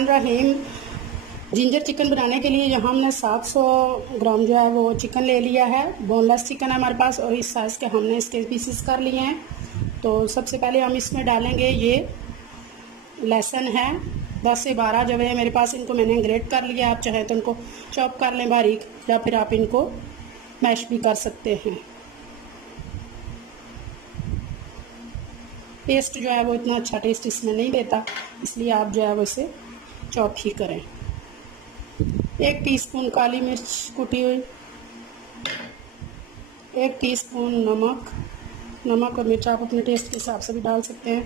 बिस्मिल्लाहिर्रहमानिर्रहीम। Ginger chicken बनाने के लिए यहाँ हमने 700 ग्राम जो है वो चिकन ले लिया है। बोनलेस चिकन है हमारे पास और इस साइज़ के हमने इसके पीसेस कर लिए हैं। तो सबसे पहले हम इसमें डालेंगे ये लहसुन है 10 से 12 जो है मेरे पास, इनको मैंने ग्रेट कर लिया। आप चाहें तो इनको चॉप कर लें बारीक, या फिर आप इनको मैश भी कर सकते हैं। टेस्ट जो है वो इतना अच्छा टेस्ट इसमें नहीं देता, इसलिए आप जो है वो इसे चॉप ही करें। 1 टीस्पून काली मिर्च कुटी हुई, 1 टीस्पून नमक और मिर्च आप अपने टेस्ट के हिसाब से भी डाल सकते हैं।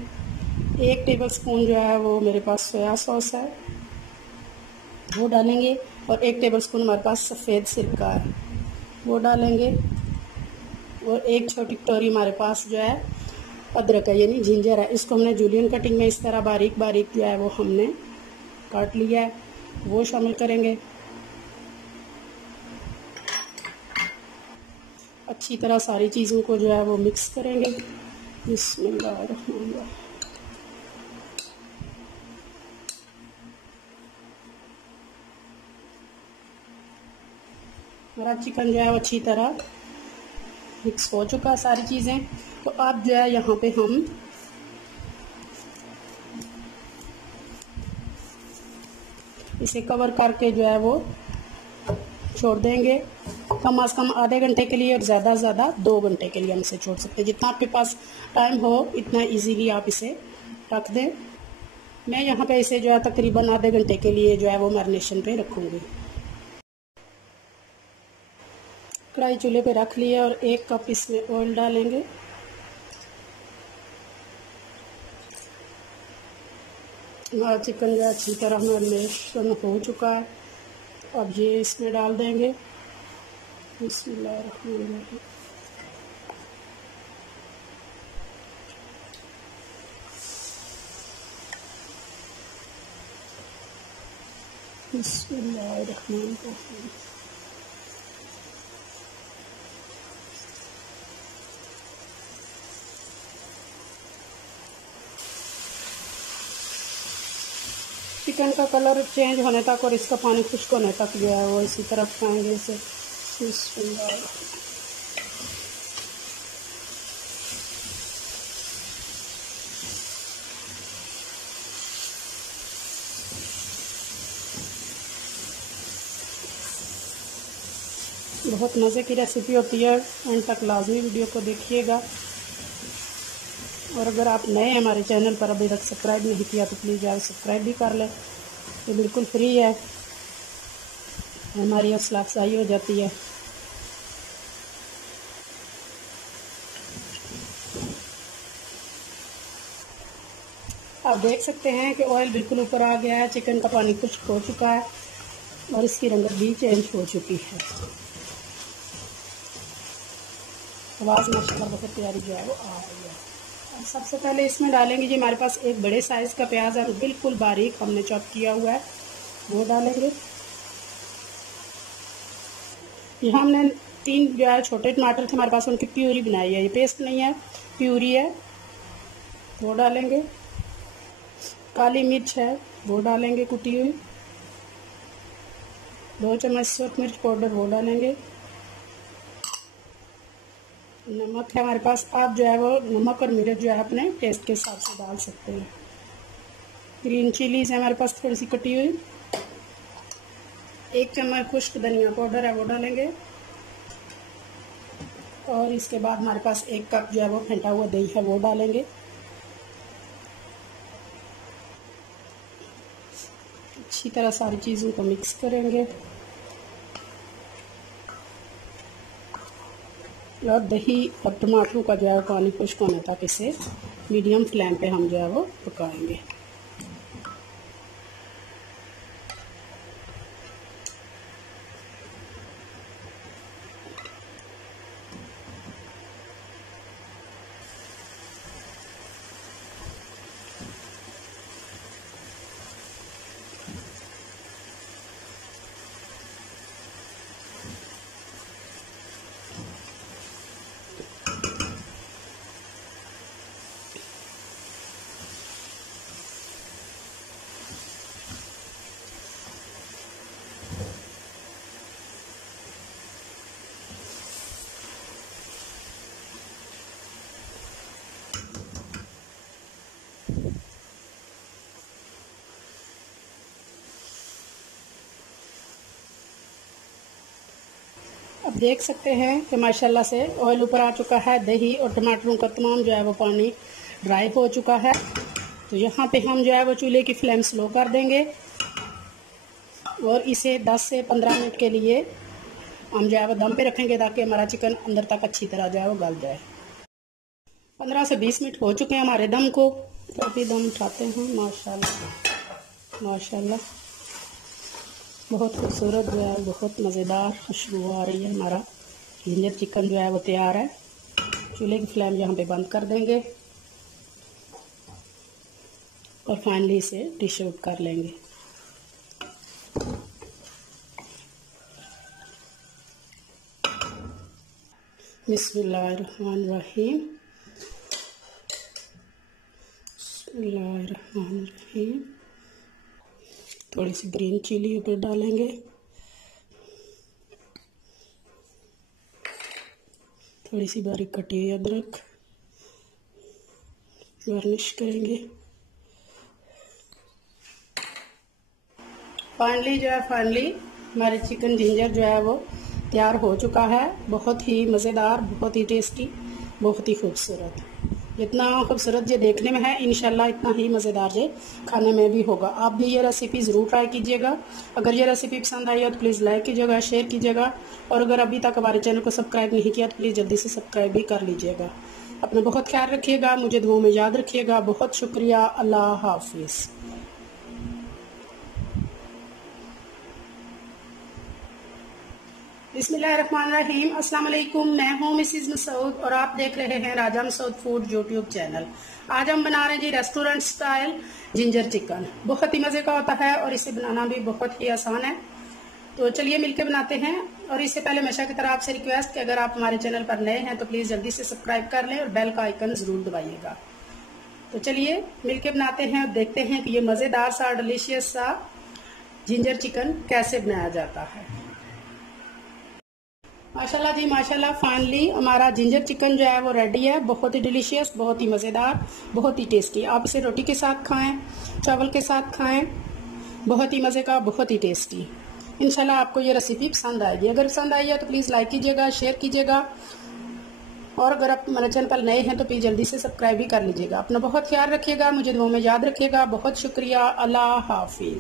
1 टेबलस्पून जो है वो मेरे पास सोया सॉस है, वो डालेंगे। और 1 टेबलस्पून हमारे पास सफ़ेद सिरका है, वो डालेंगे। और 1 छोटी कटोरी हमारे पास जो है अदरक है, यानी जिंजर है। इसको हमने जूलियन कटिंग में इस तरह बारीक बारीक जो है वो हमने काट लिया है, वो शामिल करेंगे। अच्छी तरह सारी चीज़ों को जो है वो मिक्स करेंगे। बिस्मिल्लाहिर्रहमानिर्रहीम। हमारा चिकन जो है वो अच्छी तरह मिक्स हो चुका है सारी चीज़ें। तो अब जो है यहाँ पे हम इसे कवर करके जो है वो छोड़ देंगे कम से कम आधे घंटे के लिए, और ज़्यादा से ज़्यादा 2 घंटे के लिए हम इसे छोड़ सकते हैं। जितना आपके पास टाइम हो इतना इजीली आप इसे रख दें। मैं यहाँ पे इसे जो है तकरीबन आधे घंटे के लिए जो है वो मैरिनेशन पे रखूँगी। कढ़ाई चूल्हे पे रख लिया और 1 कप इसमें ऑयल डालेंगे। हमारा चिकन जो अच्छी तरह मैरिनेशन हो चुका है, अब ये इसमें डाल देंगे। बिस्मिल्लाहिर्रहमानिर्रहीम। बिस्मिल्लाहिर्रहमानिर्रहीम। चिकन का कलर चेंज होने तक और इसका पानी खुश्क होने तक जो है वो इसी तरफ खाएंगे इसे। बहुत मज़े की रेसिपी होती है, एंड तक लाजमी वीडियो को देखिएगा। और अगर आप नए हमारे चैनल पर अभी तक सब्सक्राइब नहीं किया तो प्लीज़ आप सब्सक्राइब भी कर लें, ये बिल्कुल फ्री है, हमारी हौसला अफजाई हो जाती है। आप देख सकते हैं कि ऑयल बिल्कुल ऊपर आ गया है, चिकन का पानी खुश्क हो चुका है और इसकी रंगत भी चेंज हो चुकी है। आवाज़ माशाल्लाह बहुत प्यारी जो है वो आ रही है। सबसे पहले इसमें डालेंगे जी हमारे पास 1 बड़े साइज़ का प्याज है, बिल्कुल बारीक हमने चॉप किया हुआ है, वो डालेंगे। यहाँ हमने 3 जो है छोटे टमाटर थे हमारे पास, उनकी प्यूरी बनाई है, ये पेस्ट नहीं है, प्यूरी है, वो डालेंगे। काली मिर्च है, वो डालेंगे कुटी हुई। 2 चम्मच सूरख मिर्च पाउडर, वो डालेंगे। नमक है हमारे पास, आप जो है वो नमक और मिर्च जो है अपने टेस्ट के हिसाब से डाल सकते हैं। ग्रीन चिलीज़ है हमारे पास थोड़ी सी कटी हुई। 1 चम्मच खुश्क धनिया पाउडर है, वो डालेंगे। और इसके बाद हमारे पास 1 कप जो है वो फेंटा हुआ दही है, वो डालेंगे। अच्छी तरह सारी चीज़ों को मिक्स करेंगे। और दही और टमाटरों का जो है पानी खुश्क होने तक इसे मीडियम फ्लेम पे हम जो है वो पकाएंगे। अब देख सकते हैं कि माशाल्लाह से ऑयल ऊपर आ चुका है। दही और टमाटरों का तमाम जो है वो पानी ड्राई हो चुका है। तो यहाँ पे हम जो है वो चूल्हे की फ्लेम स्लो कर देंगे और इसे 10 से 15 मिनट के लिए हम जो है वो दम पे रखेंगे ताकि हमारा चिकन अंदर तक अच्छी तरह जो है वो गल जाए। 15 से 20 मिनट हो चुके हैं हमारे दम को। तो अभी दम उठाते हैं। माशाल्लाह माशाल्लाह बहुत खूबसूरत जो है, बहुत मज़ेदार खुशबू आ रही है। हमारा जिंजर चिकन जो है वो तैयार है। चूल्हे की फ्लेम यहाँ पे बंद कर देंगे और फाइनली इसे डिश आउट कर लेंगे। बिस्मिल्लाहिर्रहमानिर्रहीम, बिस्मिल्लाहिर्रहमानिर्रहीम। थोड़ी सी ग्रीन चिली ऊपर डालेंगे, थोड़ी सी बारीक कटी हुई अदरक गार्निश करेंगे। फाइनली हमारे चिकन जिंजर जो है वो तैयार हो चुका है। बहुत ही मज़ेदार, बहुत ही टेस्टी, बहुत ही खूबसूरत। जितना खूबसूरत ये देखने में है, इंशाल्लाह इतना ही मज़ेदार ये खाने में भी होगा। आप भी ये रेसिपी ज़रूर ट्राई कीजिएगा। अगर ये रेसिपी पसंद आई हो तो प्लीज़ लाइक कीजिएगा, शेयर कीजिएगा और अगर अभी तक हमारे चैनल को सब्सक्राइब नहीं किया तो प्लीज़ जल्दी से सब्सक्राइब भी कर लीजिएगा। अपना बहुत ख्याल रखिएगा, मुझे दुआओं में याद रखिएगा। बहुत शुक्रिया। अल्लाह हाफिज़। बिस्मिल्लाहिर्रहमानिर्रहीम। अस्सलाम वालेकुम। मैं हूँ मिसिज मसूद और आप देख रहे हैं राजा मसूद फूड यूट्यूब चैनल। आज हम बना रहे हैं जी रेस्टोरेंट स्टाइल जिंजर चिकन। बहुत ही मज़े का होता है और इसे बनाना भी बहुत ही आसान है। तो चलिए मिलकर बनाते हैं। और इससे पहले हमेशा की तरह आपसे रिक्वेस्ट कि अगर आप हमारे चैनल पर नए हैं तो प्लीज़ जल्दी से सब्सक्राइब कर लें और बेल का आइकन ज़रूर दबाइएगा। तो चलिए मिलकर बनाते हैं और देखते हैं कि ये मज़ेदार सा डिलीशियस सा जिंजर चिकन कैसे बनाया जाता है। माशाल्लाह जी माशाल्लाह, फाइनली हमारा जिंजर चिकन जो है वो रेडी है। बहुत ही डिलीशियस, बहुत ही मज़ेदार, बहुत ही टेस्टी। आप इसे रोटी के साथ खाएं, चावल के साथ खाएं। बहुत ही मज़े का, बहुत ही टेस्टी। इंशाल्लाह आपको ये रेसिपी पसंद आएगी। अगर पसंद आई है तो प्लीज़ लाइक कीजिएगा, शेयर कीजिएगा और अगर आप हमारे चैनल पर नए हैं तो प्लीज़ जल्दी से सब्सक्राइब भी कर लीजिएगा। अपना बहुत ख्याल रखिएगा, मुझे दुआओं में याद रखिएगा। बहुत शुक्रिया। अल्लाह हाफिज़।